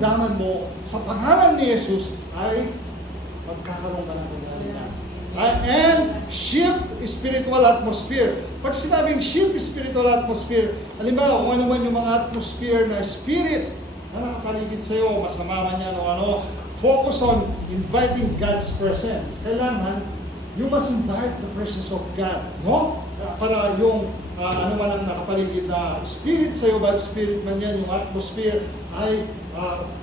Daman mo sa pangalan ni Jesus ay magkakaroon ka ng kagalitan. And shift spiritual atmosphere. Pag sinabing shift spiritual atmosphere, halimbawa kung ano man yung mga atmosphere na spirit na nakapaligid sa iyo, masama man yan o ano, focus on inviting God's presence. Kailangan you must invite the presence of God, no? Para yung ano man ang nakapaligid na spirit sa iyo, bad spirit man yan, yung atmosphere ay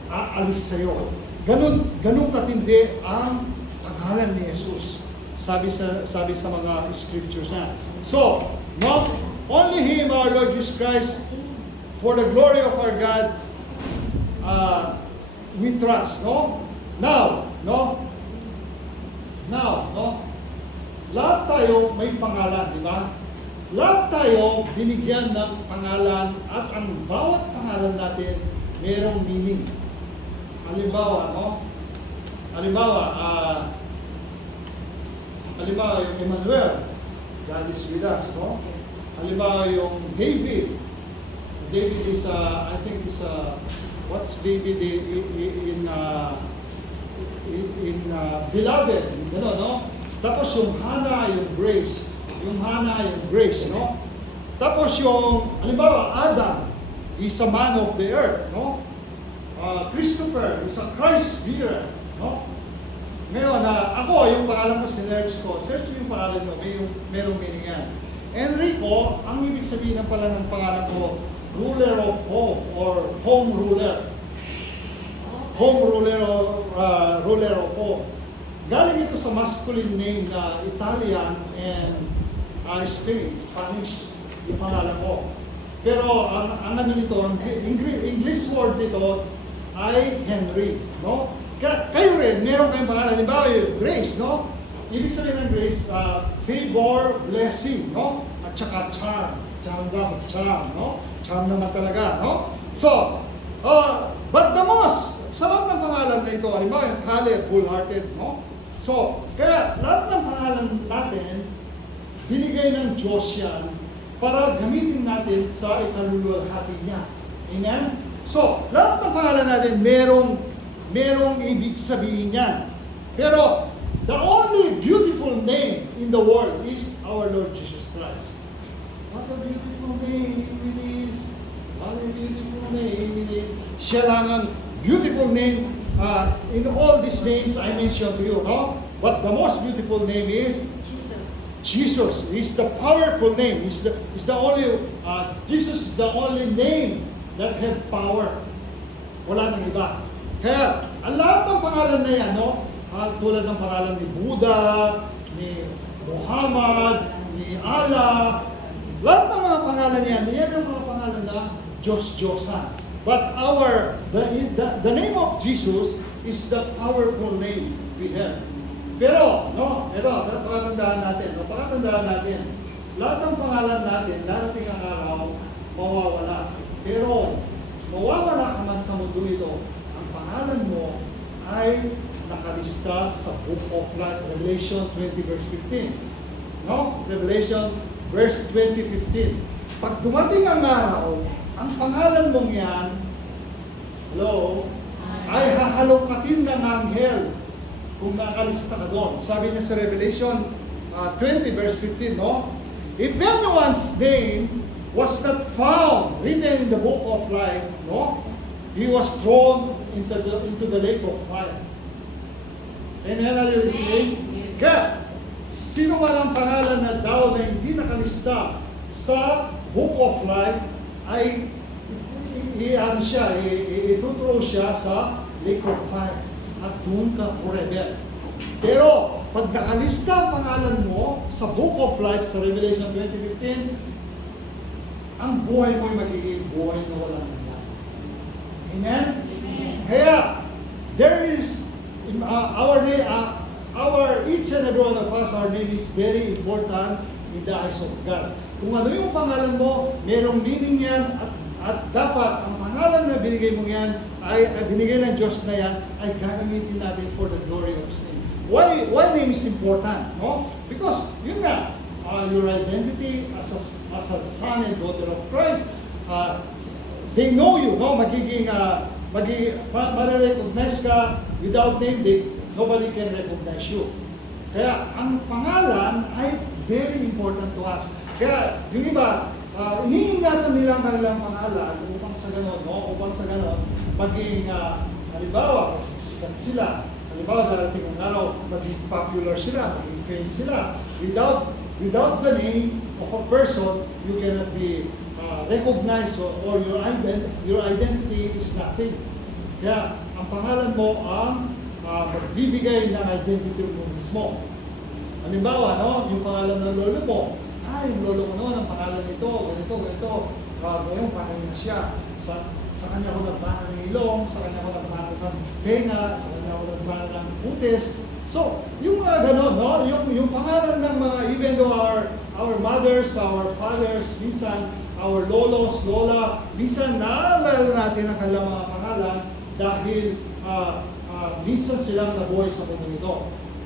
aalis sa iyo. Ganun katindi ang pangalan ni Jesus. Sabi sa mga scriptures na. So, not only Him, our Lord Jesus Christ, for the glory of our God, we trust, no? Now, lahat tayo may pangalan, di ba? Lahat tayo binigyan ng pangalan at ang bawat pangalan natin mayroong meaning. Halimbawa, yung Emmanuel, God is with us, no? Halimbawa yung David. David is, I think is, what's David in beloved, gano'n, no? Tapos yung Hannah, yung Grace. Yung Hannah, yung Grace, no? Tapos yung, halimbawa, Adam is a man of the earth, no? Christopher is a Christ bearer, no? Ngayon, ako, yung pangalan ko, sinerge ko. Search yung pangalan mo, mayroong meaning yan. Enrico, ang ibig sabihin ng pala ng pangalan ko, ruler of home, or home ruler. Home ruler of home. Galing ito sa masculine name na Italian and Spanish, yung pangalan ko. Pero ang ano nito, ang English word nito ay Henry, no? Kayo rin, meron kayong pangalan, halimbawa yung Grace, no? Ibig sabihin ng Grace, favor, blessing, no? At saka charm, no? Charm naman talaga, no? So, but the most, sa lahat ng pangalan na ito, halimbawa yung Caleb, wholehearted, no? So, kaya lahat ng pangalan natin, binigay ng Diyos yan para gamitin natin sa ikaluluwalhati niya. Amen? So, lahat ng pangalan natin, merong ibig sabihin yan. Pero, the only beautiful name in the world is our Lord Jesus Christ. What a beautiful name it is. What a beautiful name it is. Siya lang ang beautiful name in all these names I mentioned to you, no? But the most beautiful name is Jesus. Is the powerful name. Is the only Jesus is the only name that have power. Wala nang iba. Kaya, ang lahat ng pangalan na yan, no? Tulad ng pangalan ni Buddha, ni Muhammad, ni Allah, lahat ng mga pangalan niyan, yan ang mga pangalan na Diyos-Diyosan. But the name of Jesus is the powerful name we have. Pero, no, ito, pakatandaan natin, lahat ng pangalan natin, darating ang araw, mawawala. Pero, mawawala ka man sa mundo ito, ang pangalan mo ay nakalista sa Book of Life, Revelation 20 verse 15. No? Revelation verse 20:15. Pag dumating ang araw, ang pangalan mong yan, ay hahalukatin ng anghel kung nakalista ka doon. Sabi niya sa Revelation 20 verse 15, no? If anyone's name was not found written in the Book of Life, no? He was thrown into the lake of fire. Amen, are you listening? Kaya, sino man ang pangalan na daw na hindi nakalista sa Book of Life ay ituthrow siya sa lake of fire at doon ka forever. Pero, pag nakalista ang pangalan mo sa Book of Life sa Revelation 20:15, ang buhay mo ay magiging buhay na walang nangyari. Amen? Kaya, there is, each and every one of us, our name is very important in the eyes of God. Kung ano yung pangalan mo, merong meaning yan, at dapat ang pangalan na binigay mo yan, ay binigay ng Diyos na yan, ay gagamitin natin for the glory of His name. Why name is important? No? Because, yun nga, your identity as a son and daughter of Christ, they know you, no? Magiging marirecognize ka without name tag, nobody can recognize you. Kaya ang pangalan ay very important to us. Kaya yung iba, iniingatan nila ang kanilang pangalan upang sa ganon, no? Upang sa ganon, maging, halimbawa, sikat sila. Halimbawa, darating ang araw, maging popular sila, maging famous sila. Without the name of a person, you cannot be recognized or your identity is nothing. Kaya ang pangalan mo ang magbibigay ng identity mo mismo. Halimbawa, no, yung pangalan ng lolo mo, yung lolo ko noon, ang pangalan nito, ganito. Ngayon, patay na siya. Sa kanya ko nagbana ng ilong, sa kanya ko nagbana ng tenga, sa kanya ko nagbana ng putis. So, yung mga gano'n, no? Yung pangalan ng mga, even though our mothers, our fathers, minsan, our lolos, lola, minsan naalala natin ang kanilang mga pangalan dahil minsan silang nabuhay sa mundo nito.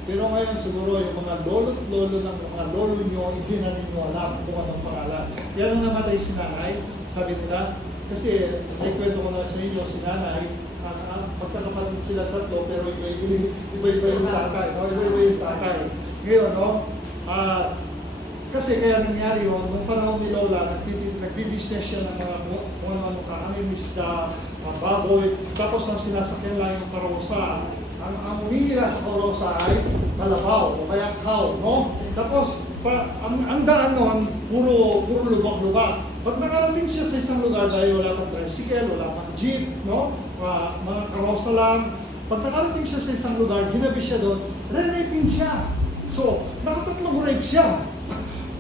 Pero ngayon siguro yung mga lolo ng mga lolo nyo, hindi na ninyo alam kung anong pangalan. Kaya nung namatay si nanay, sabi nila, kasi naikwento ko na sa inyo, si nanay, magkakapatid sila tatlo, pero iba-iba yung tatay. Iba-iba yung tatay. Ngayon, no? Kasi kaya nangyari yun, nung panahon ni Lola, nagbibusiness siya ng mga kung ano kakanin, isda, baboy, tapos ang sinasakyan lang yung karosa. Ang umihila sa karosa ay kalabaw o kaya cow, no? Tapos, ang daan noon, puro lubak-lubak. Pag nakarating siya sa isang lugar dahil wala pang tricycle, wala pang jeep, no? Mga karosa lang. Pag nakarating siya sa isang lugar, ginabi siya doon, re-rapin siya. So, nakatatlong rape siya.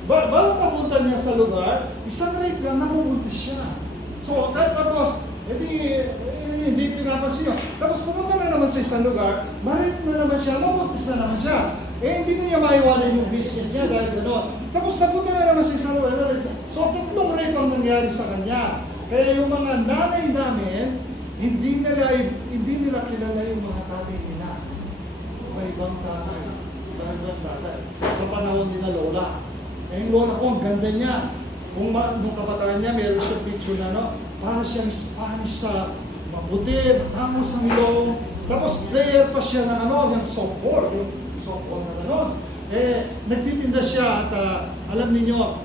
Bago papunta niya sa lugar, isang rape lang, namubuntis siya. So, tapos, hindi pinapansin nyo. Tapos pumunta na naman sa isang lugar, ma-rape na naman siya, mabuntis na naman siya. Hindi na niya maiwanan yung business niya dahil gano'n. Tapos napunta na naman sa isang lugar. So, tatlong rape ang nangyari sa kanya. Kaya yung mga nanay namin, hindi nila kilala yung mga tatay nila. May ibang tatay. Sa panahon nila Lola. Yung lola ko, ang ganda niya. Nung kabataan niya, meron siyang picture na, no? Para siyang Spanish sa maputi, matangos ang ilong. Tapos player pa siya ng yung softball na gano'n. Nagtitinda siya at alam niyo,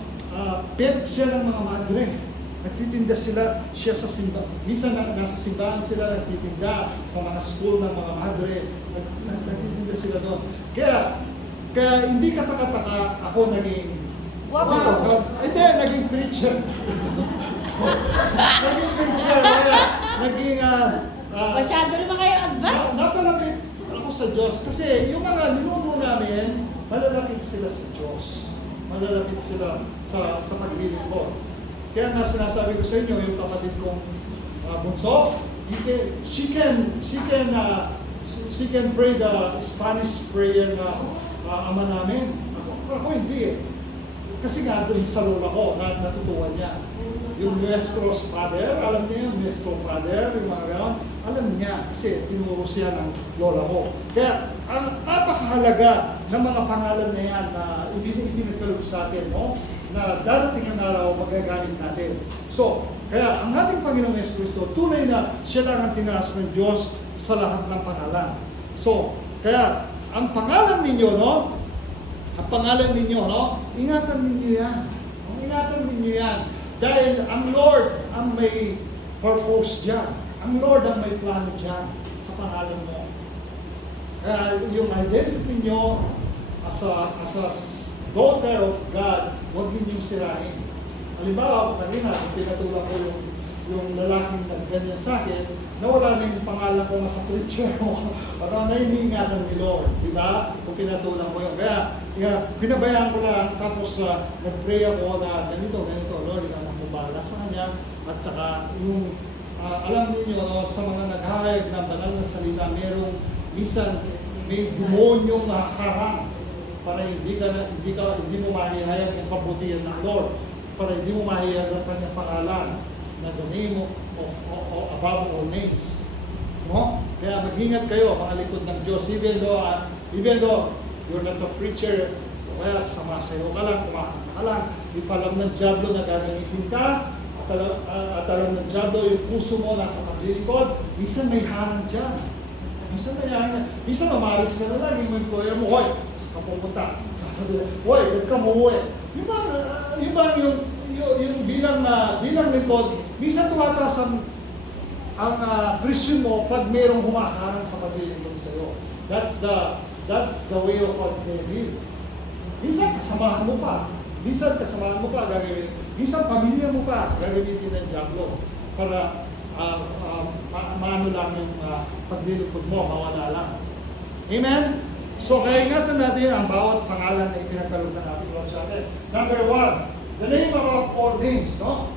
pet siya ng mga madre. Nagtitinda siya sa simbahan. Minsan nasa simbahan sila nagtitinda sa mga school ng mga madre. Nagtitinda sila doon. Kaya hindi katakataka ako naging hindi, naging preacher. Naging preacher, masyado naman kayo advance. Napalapit ako sa Diyos kasi yung mga ninuno namin, malalapit sila sa Diyos. Malalapit sila sa paglilingkod. Kaya nga sinasabi ko sa inyo, yung kapatid kong bunso, she can pray the Spanish prayer na Ama namin. Ako hindi eh. Kasi nga doon sa lola ko, natutuwa niya. Yung Nuestros Father, alam niya yung Nuestro Father, yung mga gano'n, alam niya kasi tinuro siya ng lola ko. Kaya ang napakahalaga ng mga pangalan na yan na ibinagkalog sa atin, no? Na darating ang araw magagamit natin. So, kaya ang ating Panginoong Yesu Cristo, tunay na siya lang ang tinaas ng Diyos sa lahat ng pangalan. So, kaya ang pangalan ninyo, no? Ang pangalan ninyo, no? Ingatan ninyo yan. Ingatan ninyo yan. Dahil ang Lord ang may purpose dyan. Ang Lord ang may plano dyan sa pangalan mo. Kaya yung identity nyo as a daughter of God, huwag ninyong sirain. Halimbawa, kanina, pinatulang ko yung lalaking nagganyan sa akin, nawala na yung pangalan ko nga sa preacher mo. At naiingatan ni Lord, di ba? Kung pinatulang ko yun. Kaya pinabayaan ko lang, tapos nag-pray ako na ganito, Lord, ikaw ang mabala sa kanya. At saka yung, alam niyo, no, sa mga naghahayag ng banal na salita, merong minsan may demonyong harang para hindi mo mahihayag ang kabutihan ng Lord, para hindi mo mahihayag ang kanyang pangalan na the name of above all names. No? Kaya mag-ingat kayo, mga likod ng Diyos, even though you're not a preacher, kaya samasayo ka lang, kumakanta ka lang, if alam ng Diablo na gagamitin ka, at alam ng dyablo yung puso mo nasa paglilingkod, minsan may harang dyan. Minsan umalis ka na lang, yung employer mo, hoy, saan ka pupunta? Sasabihin, hoy, huwag ka umuwi. Yung bilang lingkod, minsan tumataas ang presyon mo pag mayroong humaharang sa paglilingkod sa'yo. That's the way of what they live. Minsan kasamahan mo pa gagawin. Minsan pamilya mo pa gagamitin ng dyablo para maano lang yung paglilingkod mo, mawala lang. Amen? So kaya ingatan natin ang bawat pangalan na ipinagkaloob na natin Lord sa atin. Number 1, the name above all names, no?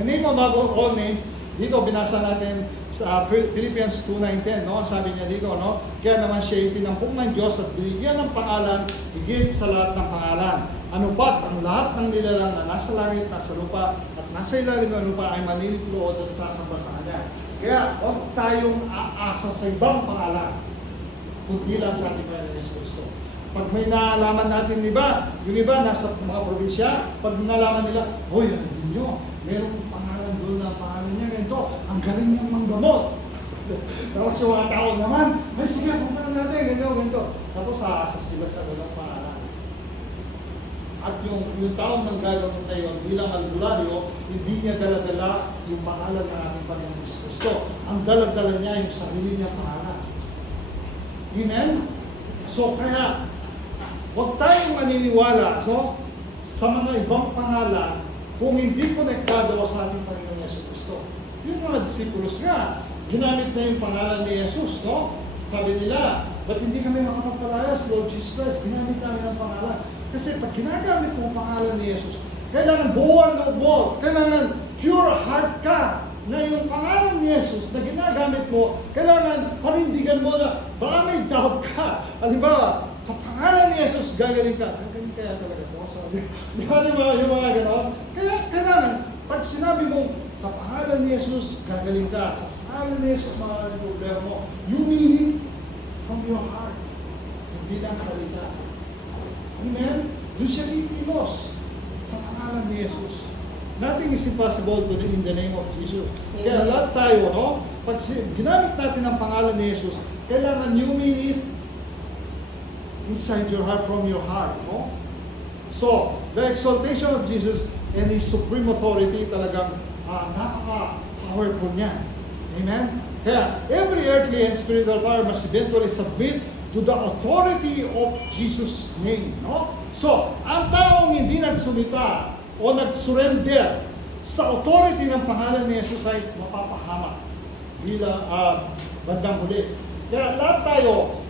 The name above all names, dito binasa natin sa Philippians 2:9-10, no? Sabi niya dito, no? Kaya naman siya itinampok ng Diyos at binigyan ng pangalan higit sa lahat ng pangalan. Ano pat ang lahat ng nilalang na nasa langit, nasa lupa, at nasa ilalim ng lupa ay maniniluod at sasamba sa Kanya. Kaya huwag tayong aasa sa ibang pangalan, kundi lang sa ating Panginoon Yesu Cristo. Pag may naalaman natin, yung iba nasa mga probinsya, pag nalaman nila, hoy, ano nyo, merong pangalan doon na pangalan niya ganito, ang galing niyang manggamot. Tapos yung mga tao naman, ay sige, pumunta natin, ganito. Tapos aasa sila sa ganang pangalan. At yung taong nanggagamot na yun, bilang albularyo, hindi niya dala-dala yung pangalan ng ating Panginoon Yesu Cristo. Ang dala-dala niya yung sarili niya pangalan. Amen? So kaya, huwag tayong maniniwala sa mga ibang pangalan kung hindi konektado sa ating Panginoon Yesu Cristo. Yung mga disipulos nga, ginamit na yung pangalan ni Jesus, no? Sabi nila, ba't hindi kami makapagpalayas, Lord Jesus Christ? Ginamit namin ang pangalan. Kasi pag ginagamit mo ang pangalan ni Jesus, kailangan buwan loob mo, kailangan pure heart ka na yung pangalan ni Jesus na ginagamit mo, kailangan panindigan mo na baka may doubt ka. Halimbawa, sa pangalan ni Jesus, gagaling ka. Gagaling kaya talaga po. Di ba yung mga gano'n? Kaya kailangan, pag sinabi mo, sa pangalan ni Jesus, gagaling ka. Sa pangalan ni Jesus, mga problema mo, you mean it from your heart. Hindi lang salita. Amen? Doon siya ipilos sa pangalan ni Jesus. Nothing is impossible in the name of Jesus. Kaya lahat tayo, no? Pag ginamit natin ang pangalan ni Jesus, kailangan you mean it inside your heart, from your heart, no? So, the exaltation of Jesus and His supreme authority talagang napaka-powerful niya. Amen? Kaya, every earthly and spiritual power must eventually submit to the authority of Jesus' name, no? So, ang taong hindi nagsumita o nag-surrender sa authority ng pangalan ni Jesus ay mapapahamak bilang bandang huli. Kaya lahat tayo,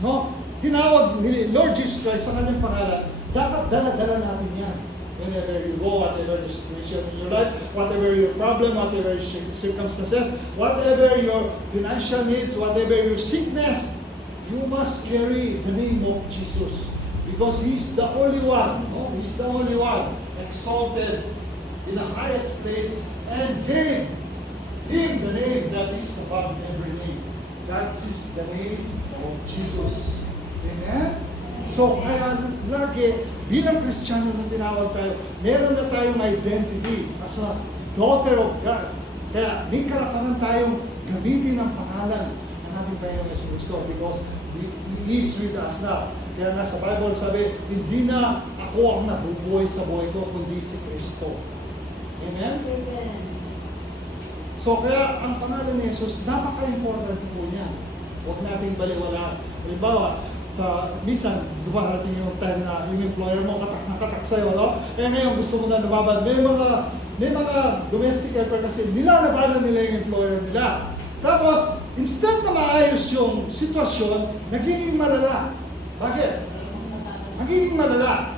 no, tinawag ni Lord Jesus Christ sa kanyang pangalan, dapat dala-dala natin yan. Whenever you go, whatever the situation in your life, whatever your problem, whatever your circumstances, whatever your financial needs, whatever your sickness, you must carry the name of Jesus. Because He's the only one, no? He's the only one exalted in the highest place and gave Him the name that is above every name. That is the name of Jesus. Amen? So, kaya lagi, bilang Kristiyano na tinawag tayo, meron na tayong identity as a daughter of God. Kaya may karapatan tayong gamitin ang pangalan ng ating Panginoon Yesu Cristo because He is with us now. Kaya nga sa Bible sabi, hindi na ako ang nabubuhay sa buhay ko, kundi si Kristo. Amen? Amen. So kaya ang pangalan ni Jesus, napaka-important po niya. Huwag nating baliwalaan. Halimbawa, minsan, dumarating yung time na yung employer mo katak sa'yo, no? Eh ngayon gusto mo na nababan. May mga domestic helper kasi nilalabanan nila yung employer nila. Tapos, instead na maayos yung sitwasyon, nagiging malala. Bakit? Nagiging malala.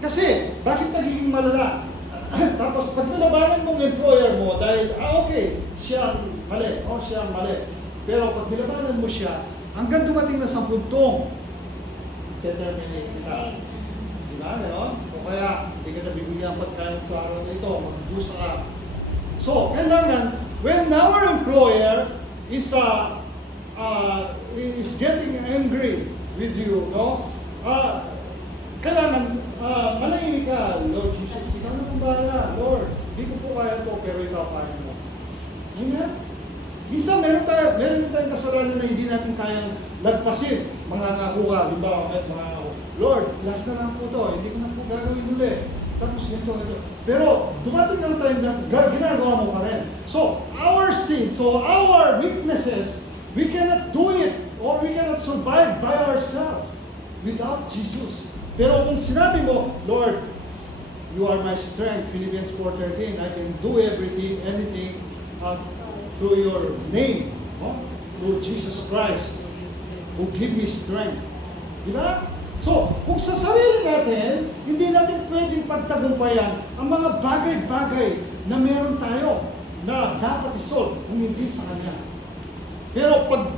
Kasi, bakit nagiging malala? Tapos, pag nilabanan mong employer mo, dahil, okay, siya ang mali, siya ang mali. Pero pag nilabanan mo siya, hanggang dumating na sa puntong, determinate kita. Diba, gano'n? O kaya, hindi ka nabibigyan ng pagkain sa araw na ito, magdusa ka. So, kailangan, when our employer is getting angry with you, no? kailangan manahimik ka, Lord Jesus, ikaw na kung bahala, Lord, hindi ko po kaya to, pero ikaw kaya mo. Amen? Minsan meron tayong kasalanan na hindi natin kayang lagpasin. Mga ngakuha, di ba? Mga Lord, last na lang po to, hindi ko na po gagawin uli. Tapos ito. Pero dumating ang time na ginagawa mo pa rin. So, our sin, so our weaknesses, we cannot do it or we cannot survive by ourselves without Jesus. Pero kung sinabi mo, Lord, you are my strength, Philippians 4:13, I can do everything, anything through your name, no? Through Jesus Christ, who give me strength. Di ba? So, kung sa sarili natin, hindi natin pwedeng pagtagumpayan ang mga bagay-bagay na meron tayo na dapat isolve kung hindi sa Kanya. Pero pag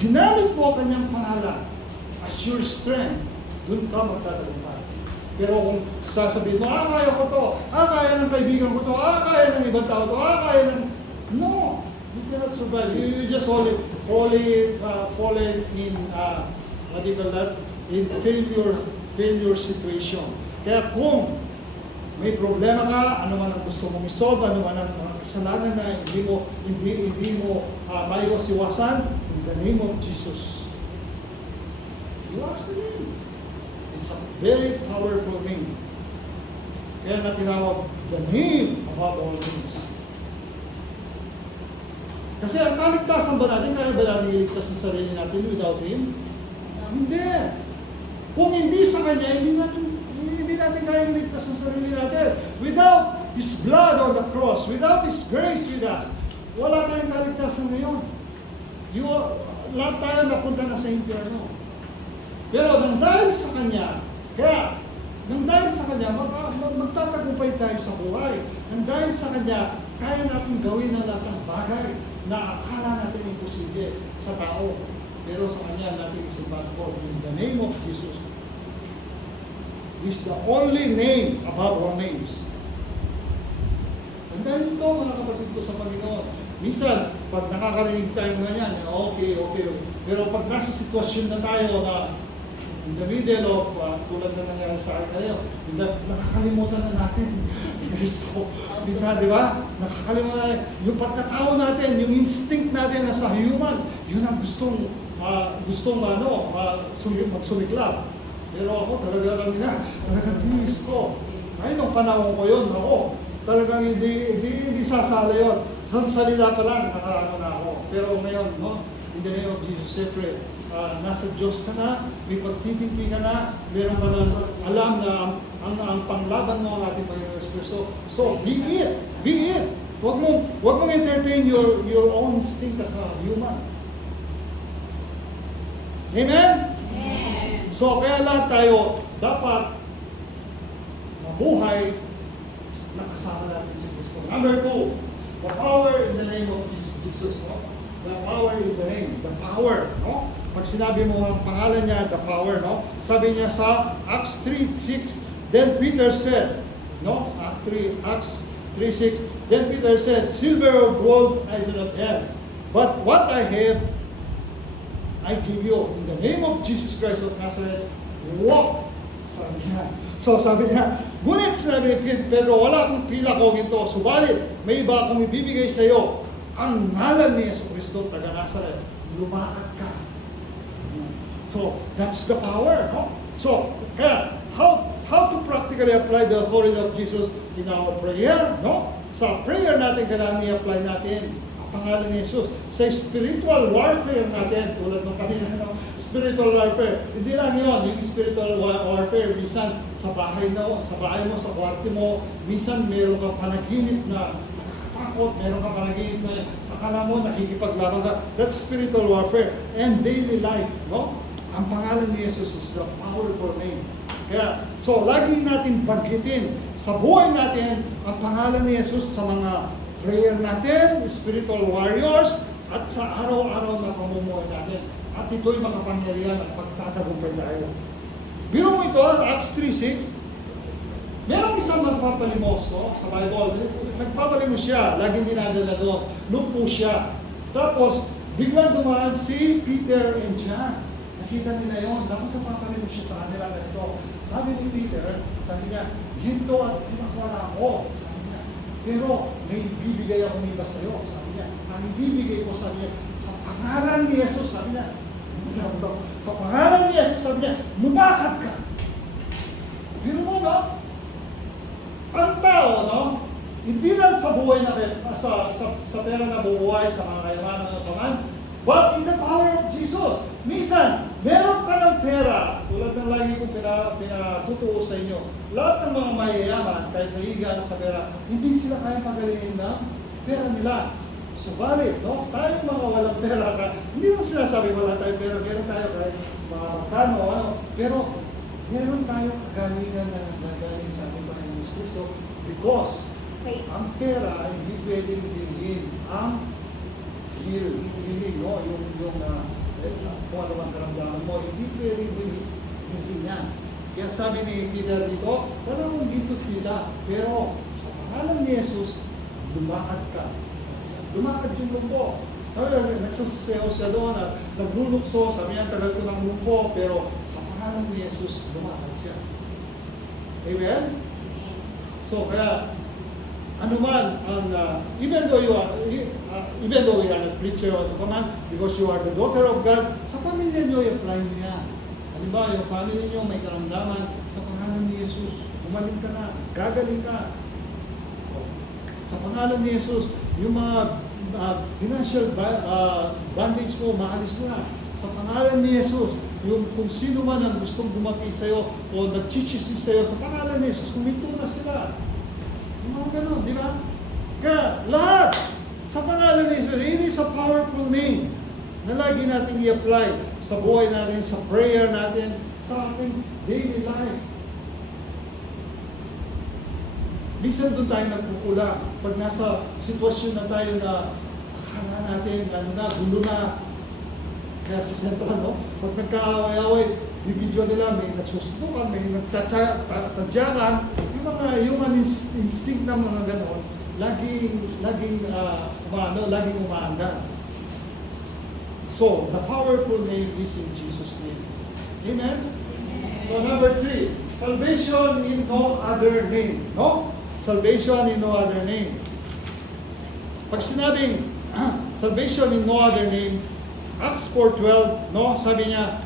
ginamit mo ang Kanyang pangalan as your strength, dun ka magtatagumpay. Pero kung sasabihin mo, kaya ko to, kaya ng kaibigan ko to, kaya ng ibang tao to, kaya ng... No! You cannot survive. You just fallen in, what do you call that? In failure situation. Kaya kung may problema ka, ano man ang gusto mong isolve, ano man ang mga kasalanan na hindi mo maiwas-iwasan, in the name of Jesus. You ask the name. It's a very powerful name. Kaya na tinawag the name above all names. Kasi ang kaligtasan ba natin, kaya ba natin iligtas sa sarili natin without Him? Hindi. Kung hindi sa Kanya, hindi natin kaya iligtas sa sarili natin. Without His blood on the cross, without His grace with us, wala tayong kaligtasan ngayon. Lahat tayo napunta na sa impyerno. Pero nang dahil sa Kanya, magtatagumpay tayo sa buhay. Nang dahil sa Kanya, kaya natin gawin ang lahat ng bagay na akala natin imposible sa tao. Pero sa Kanya natin is impossible. In the name of Jesus, is the only name above all names. And then ito, mga kapatid ko sa Panginoon, minsan, pag nakakarinig tayo ganyan, okay. Pero pag nasa sitwasyon na tayo na in the middle of, tulad na nangyari sa akin ngayon, nakakalimutan na natin si Kristo. Minsan, di ba? Nakakalimutan natin. Yung pagkatao natin, yung instinct natin na sa human, yun ang gustong magsumiklab. Pero ako talagang tinis ko. Ay, nung panahon ko yun, talagang hindi sasala yun. Sa salita pa lang, nakaano na ako. Pero ngayon, no? In the name of Jesus, siyempre, nasa Diyos ka na, may pagtitimpi ka na, meron ka na alam na ang panglaban mo ang ating Panginoon Kristo. So, be it. Huwag mong entertain your own instinct as a human. Amen? So, kaya lahat tayo dapat mabuhay na kasama natin si Kristo. Number 2, the power in the name of Jesus. No? The power in the name. The power. No? Pag sinabi mo ang pangalan niya, the power. No? Sabi niya sa Acts 3:6, then Peter said, no? Acts 3:6, then Peter said, silver or gold I do not have, but what I have, I give you. In the name of Jesus Christ of Nazareth, walk. Sabi niya. So sabi niya, ngunit sabi ni Pedro, wala akong pila ko ginto, subalit may iba akong ibibigay sa iyo. Ang ngalan ni Yesu Cristo, taga Nazareth, lumakad ka. So, that's the power. No? So, kaya, how to practically apply the authority of Jesus in our prayer? No? Sa prayer natin, kailangan i-apply natin ang pangalan ni Jesus. Sa spiritual warfare natin, tulad ng kanina, no? Spiritual warfare. Hindi lang yun, yung spiritual warfare, minsan sa bahay mo, sa kwarto mo, minsan meron kang panaginip na nakakatakot, meron kang panaginip na akala mo nakikipaglaro ka. That's spiritual warfare and daily life, no? Ang pangalan ni Jesus is the powerful name. Kaya, so lagi natin banggitin sa buhay natin ang pangalan ni Jesus sa mga prayer natin, spiritual warriors, at sa araw-araw na pamumuhay natin. At ito'y makapangyarihan at pagtatagumpay tayo. Biro mo ito, Acts 3:6, merong isang magpapalimos, no, sa Bible. Nagpapalimos siya, laging dinadala doon. Lumpo siya. Tapos, biglang dumaan si Peter and John. Nakita nila yun. Tapos napaparin mo siya sa kanila ganito. Sabi ni Peter, sabi niya, ginto at pinakawala ako. Sabi niya, pero may bibigay ako ng iba sa'yo. Sabi niya, ang ibibigay ko, sabi niya, sa pangalan ni Jesus, sabi niya, sa pangalan ni Jesus, sabi niya, lumakad ka. Pero mo, no? Ang tao, no? Hindi lang sa buhay na sa pera na bubuhay, sa mga kayamanan ng pangan, but in the power of Jesus. Minsan, meron ka ng pera, tulad ng lagi kong pinatutuo sa inyo, lahat ng mga mayayaman, kahit nahihigaan sa pera, hindi sila kaya pagalingin ng pera nila. Subalit, no? Tayong mga walang pera ka, hindi mo sinasabi wala tayong pera, meron tayo kahit mga magkano, ano, pero meron tayo kagalingan na nagaling sa ating Panginoon Jesus Cristo because ang pera ay hindi pwedeng bilhin ang healing, no? Yung kung ano man karamdaman mo, hindi pwedeng bilhin yan. Kaya sabi ni Peter dito, wala mong dito tila, pero sa pangalan ni Jesus, lumakad ka. Lumakad yung lumpo. Nagsasayaw siya doon at naglulukso, sabi niya, tagal ko ng lumpo, pero sa pangalan ni Jesus, lumakad siya. Amen? So, kaya, ano man ang even though you are a preacher or command because you are the daughter of God, sa pamilya niyo i-apply niya. Halimbawa, yung family niyo may karamdaman sa pangalan ni Jesus, umaling ka na, gagaling ka. Sa pangalan ni Jesus, yung mga financial bondage mo, maalis na. Sa pangalan ni Jesus, yung kung sino man ang gustong dumapi sa'yo o nagchichismis sa'yo, sa pangalan ni Jesus, kumito na sila. Yung mga ganun, di ba? Kaya lahat, sa pangalan ni Jesus, it is a powerful name na lagi natin i-apply sa buhay natin, sa prayer natin, sa ating daily life. Minsan doon tayo nagkukulang. Pag nasa sitwasyon na tayo na akala natin, gulo na, kaya sa sentral, no? Pag nagkaaway-away, video nila, may nagsusutukan, may nagtatadyakan, yung mga human instinct na mga gano'n, laging umaanda. So, the powerful name is in Jesus' name. Amen? So, number 3, salvation in no other name. No? Salvation in no other name. Pag sinabing salvation in no other name, Acts 4:12, no? Sabi niya,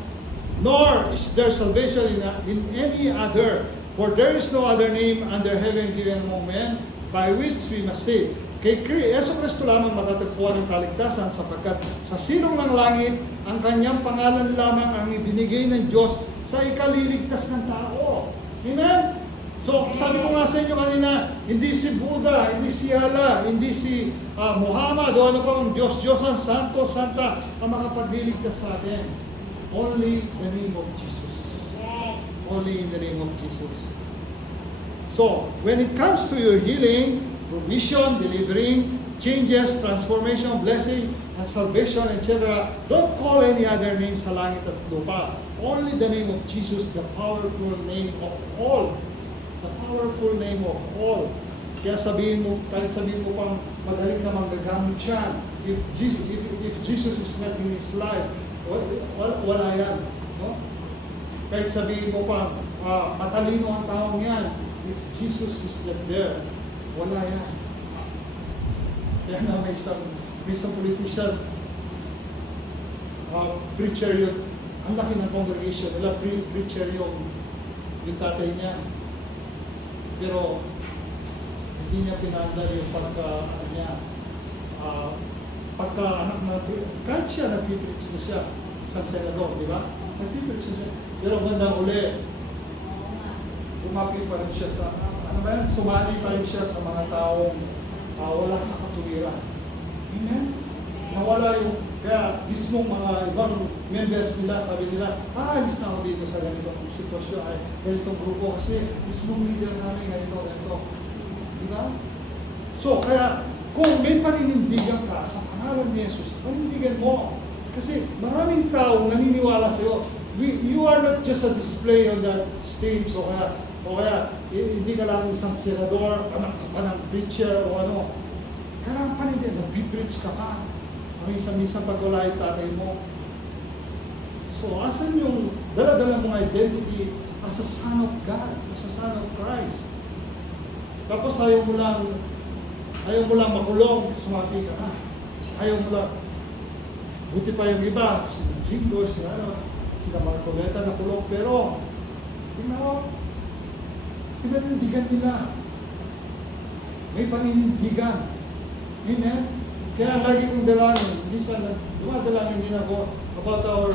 nor is there salvation in any other, for there is no other name under heaven given among men by which we must save. Kay Yesu Cristo lamang matatagpuan ang kaligtasan sapagkat sa silong ng langit, ang kanyang pangalan lamang ang ibinigay ng Diyos sa ikaliligtas ng tao. Amen? So, sabi ko nga sa inyo kanina, hindi si Buddha, hindi si Allah, hindi si Muhammad, o ano kang Diyos-Diyosan, Santo, Santa, ang makapagliligtas sa atin. Only the name of Jesus. Only in the name of Jesus. So, when it comes to your healing, provision, delivering, changes, transformation, blessing, and salvation, etc., don't call any other name sa langit at lupa. Only the name of Jesus, the powerful name of all. The powerful name of all. Kaya kahit sabihin mo pang magaling na manggagamit siya, if Jesus is not in his life, wala yan. No? Kahit sabihin mo pang matalino ang taong yan, if Jesus is not there, wala yan. Kaya na may isang politician, preacher yun, ang laki ng congregation, nila preacher yung tatay niya. Pero hindi niya pinandar yung pagka-anak na, kahit siya nag-preach na siya, isang senador, di ba? Nag-preach na siya. Pero bandang uli, umapit pa rin siya sa, sumali pa rin siya sa mga taong wala sa katuwiran. Amen? Nawala yung, kaya mismong mga ibang members nila, sabi nila, alis na ako dito sa ganitong sitwasyon, ay ganitong grupo kasi mismong leader namin ganito. Di ba? So, kaya kung may paninindigan ka sa pangalan ni Jesus, panindigan mo. Kasi maraming tao naniniwala sa iyo. You are not just a display on that stage o kaya hindi ka lang isang senador, anak ka pa ng preacher o ano. Kailangan panindigan, nag-preach ka pa. Minsan pag wala yung tatay mo. So, asan yung dala-dala mong identity as a son of God, as a son of Christ? Tapos ayaw mo lang makulong, sumapi ka na. Ayaw mo lang. Buti pa yung iba, sila Jingo, sila Marcoleta na kulong, pero, tingnan mo, pinanindigan nila. May paninindigan. Amen? Kaya lagi kong dalangin, minsan dumadalangin din ako about our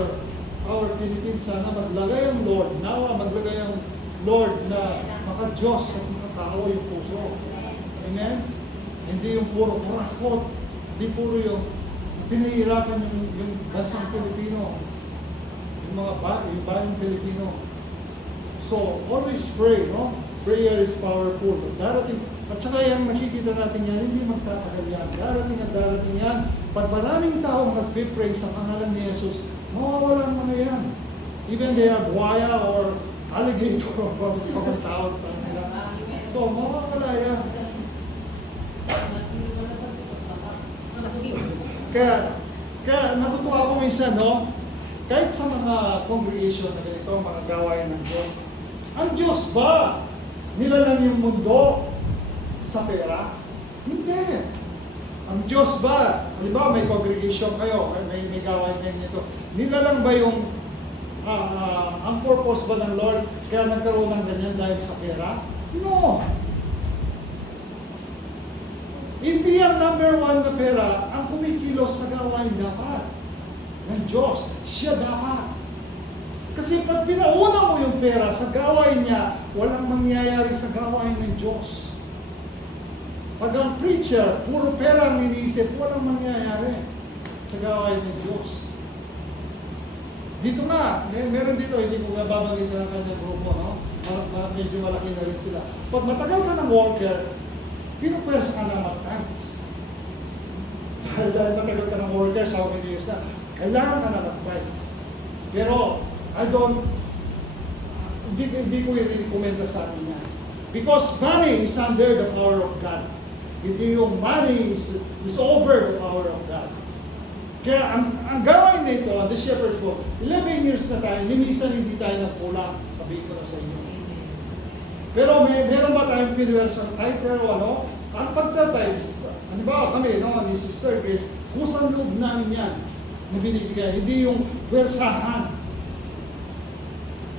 Philippines, sana maglagay ang Lord, nawa maglagay ang Lord na maka-Diyos at makatao yung puso. Amen? Hindi yung puro kurakot, hindi puro yung pinahihirapan yung bansang Pilipino, yung bayang Pilipino. So, always pray, no? Prayer is powerful. Darating, at saka yung nakikita natin yan, hindi magtatagal yan. Darating yan. Pag maraming taong nagpipray sa pangalan ni Jesus, mawawala ang mga yan. Even they are buhaya or alligator or mga tawag sa kanila. So, mawawala yan. Kaya natutuwa ako minsan, no? Kahit sa mga congregation na ganito, mga gawain ng Diyos, ang Diyos ba nilalang yung mundo sa pera? Hindi. Ang Diyos ba, halimbawa may congregation kayo, may gawain kayo nito, nilalang ba yung ang purpose ba ng Lord kaya nagkaroon ng ganyan dahil sa pera? No. Hindi ang number one na pera ang kumikilos sa gawain dapat ng Diyos. Siya dapat. Kasi pag pinauna mo yung pera sa gawain niya, walang mangyayari sa gawain ng Diyos. Pag ang preacher, puro pera ang iniisip, walang mangyayari sa gawain ng Diyos. Dito na, meron dito, hindi ko babagay na kanyang grupo, no? Medyo malaki na rin sila. Pag matagal ka ng worker, pinupwers ka na mag-tithes. Dahil matagal ka ng worker, sa how many years na, kailangan ka na mag-tithes. Pero, hindi ko i-recommenda sa atin yan. Because money is under the power of God. Hindi yung money is over the power of God. Kaya ang gawain na ito, the shepherd's work, 11 years na tayo, minsan hindi tayo nagkulang, sabihin ko na sa inyo. Pero meron ba tayong pinwers ang tithe pero ano? Ang pagtatites, halimbawa kami, no, ni Sister Grace, kusang loob namin yan na binibigay. Hindi yung pwersahan.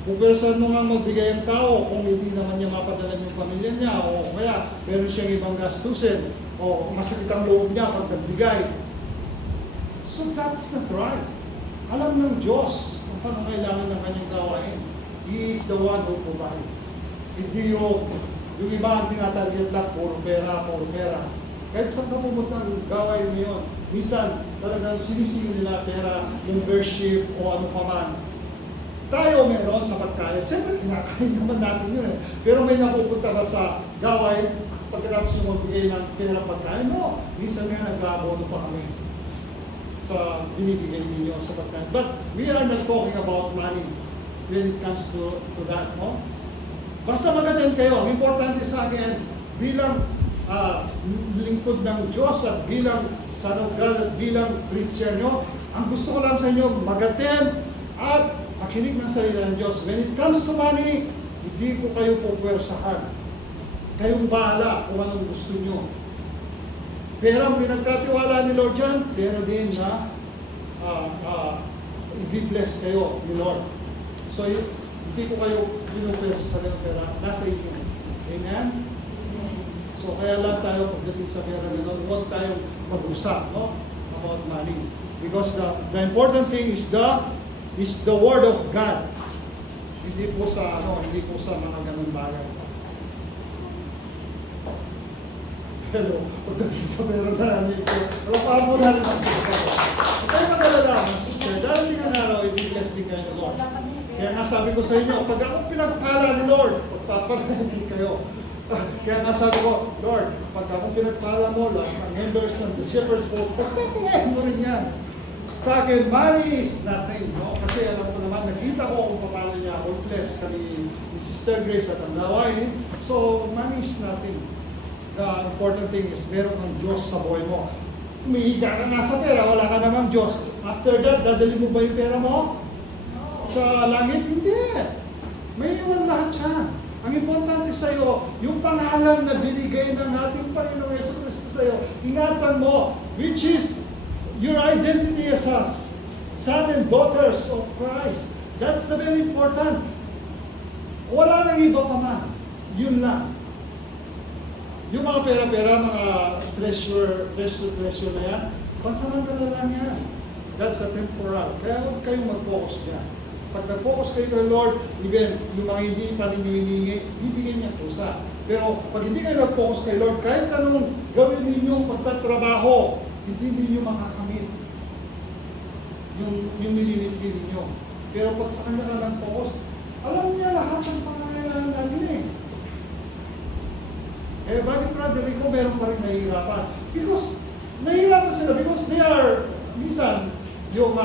Kung pwersahan mo nga magbigay ang tao, kung hindi naman niya mapadala yung pamilya niya, o kaya meron siyang ibang gastusin, o masakit ang loob niya pag nagbigay. So that's not right. Alam ng Diyos ang pangangailangan ng kanyang gawain. He is the one who provides. Hindi yung iba ang tinatarget lang, puro pera. Kahit saan ka pumunta ang gawain mo yun, minsan talagang sinisingin nila pera, membership o ano pa man. Tayo meron sa pagkain. Siyempre, kinakain naman natin yun eh. Pero may napupunta ba sa gawain pagkatapos yung magbigay ng pera pagkain? No. Minsan nga nag-aabono pa kami sa binibigay ninyo sa pagkain. But we are not talking about money when it comes to that, no? Basta mag-attend kayo. Ang importante sa akin, bilang lingkod ng Diyos at bilang son of God at bilang Christian nyo, ang gusto ko lang sa inyo, mag-attend at makinig ng salita ng Diyos. When it comes to money, hindi ko kayo pupwersahan. Kayong bahala kung anong gusto nyo. Pero ang pinagkatiwala ni Lord dyan, pero din na i-bless kayo ni Lord. So, hindi ko kayo pinupwersa sa ganun pera. Nasa inyo. Amen? So, kaya lang tayo pagdating sa pera na huwag tayong mag-usap, no? About money. Because the important thing is the Word of God. Hindi po sa mga ganun bagay. Hello, pagdating sa pera na nanin ko, wala mo na rin ang pagkakas. Kaya magalala, sister, dahil ang araw, ibigas din kayo ng Lord. Kaya nga sabi ko sa inyo, pag ako pinagpala ni Lord, pagpapalain din kayo. Kaya nga sabi ko, Lord, pag ako pinagpala mo, ang members ng the Shepherd's Board, pagpapalain mo rin yan. Sa akin, money is nothing, no? Kasi alam ko naman, nakita ko kung paano niya ako bless kami ni Sister Grace at ang gawain. So, money is nothing. The important thing is, meron kang Diyos sa buhay mo. Umihiga ka nga sa pera, wala ka namang Diyos. After that, dadali mo ba yung pera mo? No. sa langit? Hindi. May iwan lahat yan. Ang importante sa'yo, yung pangalan na binigay ng ating Panginoong Yesu Cristo sa'yo, ingatan mo, which is your identity as us, son and daughters of Christ. That's the very important. Wala nang iba pa man. Yun lang. Yung mga pera-pera, mga treasure na yan, pansamantala lang yan. That's a temporal. Kaya huwag kayong mag-focus dyan. Pag nag-focus kayo kay Lord, even yung mga hindi pa ninyo hiningi, bibigyan niya pusa. Pero pag hindi kayo nag-focus kay Lord, kahit anong gawin ninyo pagtatrabaho, hindi ninyo makakamit yung nililipin ninyo. Pero pag sa kanya ka nag-focus, alam niya lahat ng pangangailangan natin eh. Eh, bakit Brother Rico meron pa rin nahihirapan? Because, nahihirapan sila because they are, minsan, yung,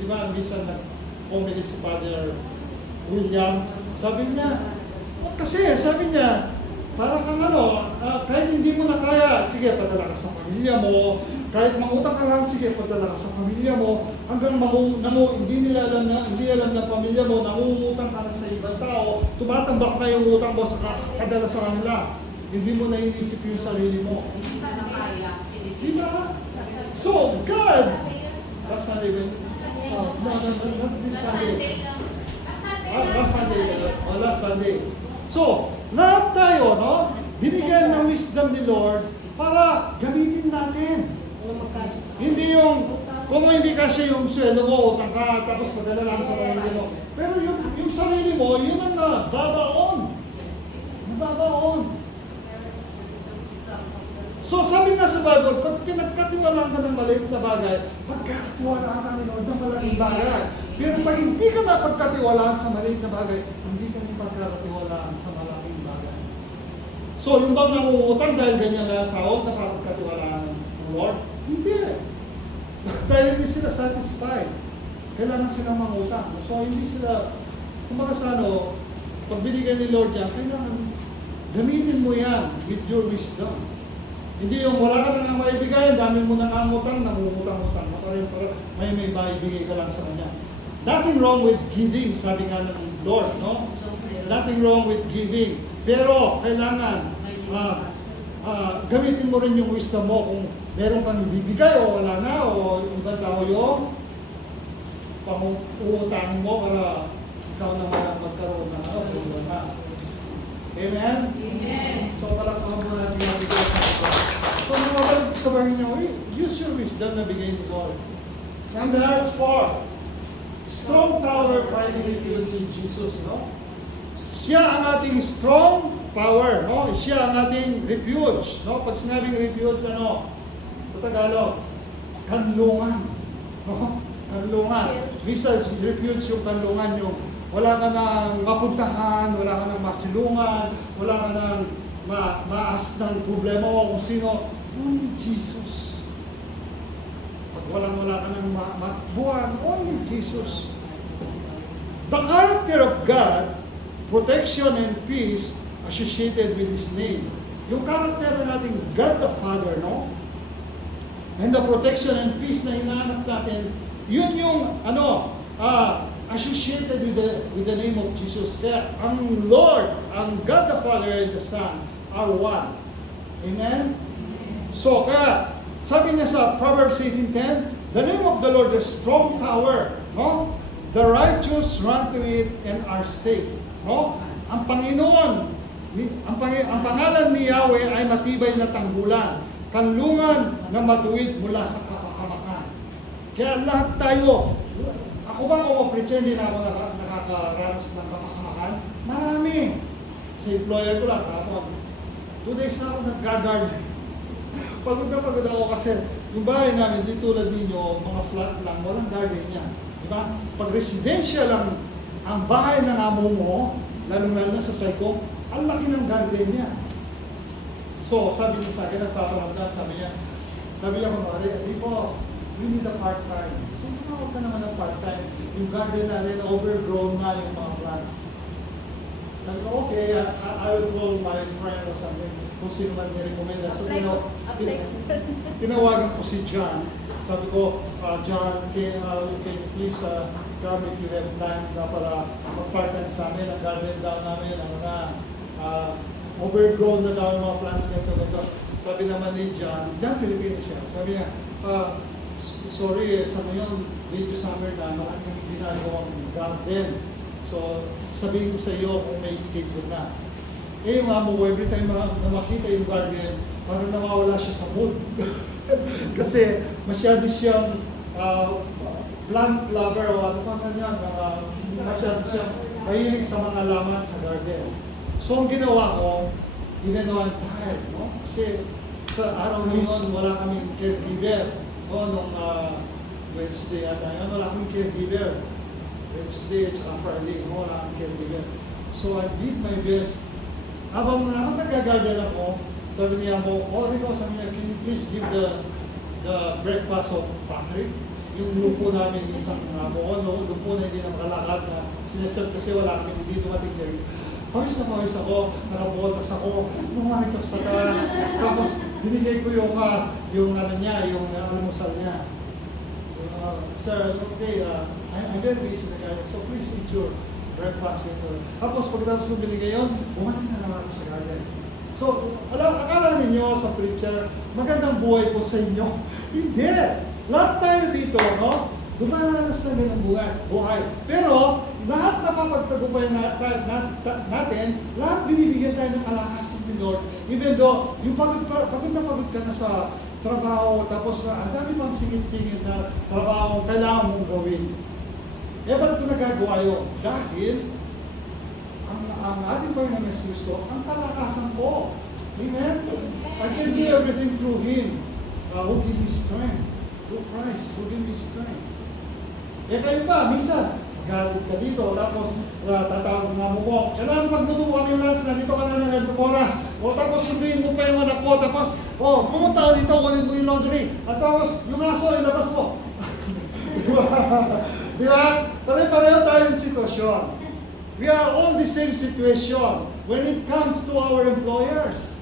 di ba, minsan nag-comedy si Father William, sabi niya, sabi niya, para kang kahit hindi mo na kaya, sige, padala ka sa pamilya mo, kahit mangutang ka lang, sige, padala ka sa pamilya mo, hanggang hindi alam ng pamilya mo, nangungutang ka na sa ibang tao, tumatambak na yung utang mo sa kadala sa kanila. Hindi mo na inisip yung sarili mo. Sana kaya. Diba? So, God, last Sunday, not this Sunday. Last Sunday. So, lahat tayo, no? Binigyan ng wisdom ni Lord para gamitin natin. Hindi yung, kung hindi kasi yung sweldo mo, utang ka, tapos madala lang sa sarili mo. Pero yung sarili mo, yun ang nababaon. Nababaon. So sabi nga sa Bible, pag pinagkatiwalaan ka ng maliit na bagay, pagkakatiwalaan ka ni Lord ng malaking bagay. Pero pag hindi ka na pagkatiwalaan sa maliit na bagay, hindi ka na pagkakatiwalaan sa malaking bagay. So yung bang nangungutang dahil ganyan na sahod na pagkatiwalaan ng Lord? Hindi. Dahil hindi sila satisfied. Kailangan silang mangutang. So hindi sila, kumbaga sa pag binigay ni Lord yan, kailangan gamitin mo yan with your wisdom. Hindi yung wala ka na nga maibigay, dami mo nang angutang, nangungutang-utang. May maibigay ka lang sa kanya. Nothing wrong with giving, sabi nga ng Lord, no? Nothing wrong with giving. Pero kailangan gamitin mo rin yung wisdom mo kung meron kang ibibigay o wala na, o ibang tao yung pang-uutangin mo para ikaw naman magkaroon ng problema. Amen? Amen. So, palakpakan mo natin yung bigay sa ito. So, mga sabahin niyo, use your wisdom na bigay ni Lord. And therefore, strong tower finding refuge in Jesus, no? Siya ang ating strong power, no? Siya ang ating refuge, no? Pag sinabing refuge, sa Tagalog, kanlungan, no? Kanlungan. Minsan, refuge yung kanlungan, yung wala ka nang mapuntahan, wala ka nang masilungan, wala ka nang maas ng problema mo kung sino. Only Jesus. Pag wala ka nang matakbuhan, only Jesus. The character of God, protection and peace associated with His name. Yung character na natin, God the Father, no? And the protection and peace na hinahanap natin, yun yung, associated with the name of Jesus. Kaya ang Lord, ang God the Father and the Son are one. Amen? So, kaya sabi niya sa Proverbs 18:10, the name of the Lord is strong tower. No? The righteous run to it and are safe. No? Ang Panginoon, ang pangalan ni Yahweh ay matibay na tanggulan, kanlungan na matuwid mula sa kapakamakan. Kaya lahat tayo, ako ba kung ma-preach, hindi na ako nakakaranas ng kapakamakan? Marami. Sa employer ko lang, kapon. 2 days na ako nag-guard. Pagod na pagod ako kasi yung bahay namin, di tulad ninyo, mga flat lang, walang garden niya. Diba? Pag residential lang ang bahay ng amo mo, lalong-lalo na sa psycho, ang laki ng garden niya. So, sabi niya sa akin, nagpaparamdam, sabi niya kumari, di po, we need a part-time. So, huwag ka naman ng part-time. Yung garden natin, overgrown na yung mga plants. Sabi ko, okay, I will call my friend or something, kung sino man nirekomenda. So, tinawagan ko si John. Sabi ko, John, can you please come if you have time na para mag-partner sa amin, ang garden daw namin, overgrown na daw yung mga plants nito. Sabi naman ni John Filipino siya, sabi niya, sorry, sa ngayon, dito summer na, maraming ginagawang garden. So, sabihin ko sa iyo kung may schedule na. Eh, yung amo ko, every time na makita yung garden, parang nawawala siya sa mood. Kasi masyado siyang plant lover o ano pa kanya, masyado siyang mahilig sa mga laman sa garden. So, ang ginawa ko, even though I'm tired, no? Kasi sa araw na yun, wala kaming caregiver. No? Nung Wednesday at ayun, wala kaming caregiver. Wednesday at Friday, no? Wala kaming caregiver. So, I did my best. Habang nag-garden ako, sabi niya ako, Rico, sabi niya, can you please give the breakfast of Patrick? Yung lupo namin, isang lupo na hindi na makalakad na sineserve kasi wala kami hindi dumating there. Pawis ako, nakaboltas ako, bumalik ako sa taas. Tapos, binigay ko yung almusal niya. Sir, okay, I'm very busy na guys, so please eat your breakfast. Tapos, pagkatapos ko binigay yun, bumalik na naman ako sa garden. So, akala ninyo sa preacher, magandang buhay po sa inyo. Hindi! Lahat tayo dito, no? Dumaranas na rin ang buhay. Pero, lahat napapagtagumpay natin, lahat binibigyan tayo ng kalakasan ni Lord. Even though, yung pagod na pagod ka na sa trabaho, tapos ang dami pang singit-singit na trabaho kailangan mong gawin. Eh, ba't ko nagagawa yun? Dahil, ang ating Panginoon Kristo, ang kalakasan ko. Amen? I can do everything through Him. Who gives me strength? Through Christ, who gives me strength. Eh kayo pa, minsan, galit ka dito, tapos tatawag nga mo, kailangan pagluto kami yung lunch, nandito ka na ng ganitong oras. O tapos sunduin mo pa yung anak ko, tapos, pumunta ka dito, kunin mo yung laundry. At tapos, yung aso, ilabas mo. Di ba? Pare-pareho tayong sitwasyon. We are all the same situation when it comes to our employers.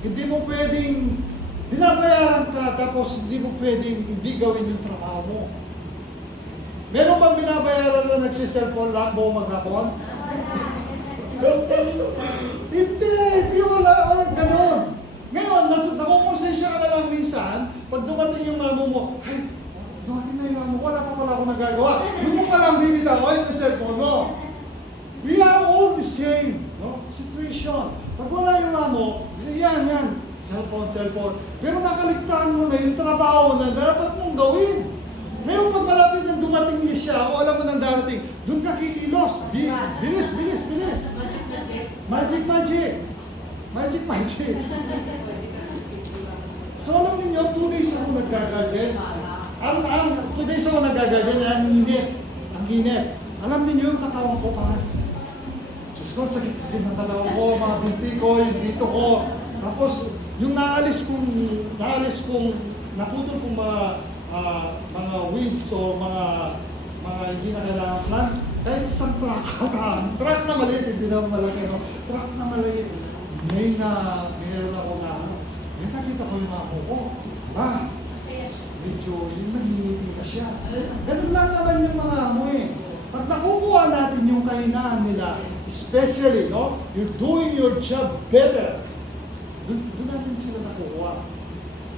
Hindi mo pwedeng, binabayaran ka, tapos hindi mo pwedeng hindi gawin yung trabaho mo. Meron bang binabayaran na nagsiselfone lang buong maghapon? Hindi, walang ganun. Ngayon, nakukonsensya ka na lang minsan, pag dumating yung mamo mo, ay, dumating na yung mamo, wala pa pala ako nagagawa. Doon mo palang bibitaw yung cellphone mo. We are all the same, no? Situation. Pag wala yung mamo, yan, cellphone. Pero nakaligtaan mo na yung trabaho na dapat mong gawin. Ngayon pag malapit na dumating niya siya, o alam mo nang darating, doon ka kikilos. Bilis. Magic. So alam niyo, 2 days ako nag-garden. 2 days ako nag-garden, ang init. Alam niyo yung katawan ko parang, Diyos ko, sakit ng katawan ko, mga binti ko, yung dito ko. Tapos, yung naputol kong mga weeds o mga hindi na kailangan plant, kahit isang truck na maliit, hindi na malaki, no? Truck na maliit, mayroon ako na, may nakita ko yung mga kuko. Medyo yung nangingitin ka siya. Ganun lang naman yung mga amoy. Pag nakukuha natin yung kahinaan nila, especially, no? You're doing your job better. Doon natin sila nakukuha.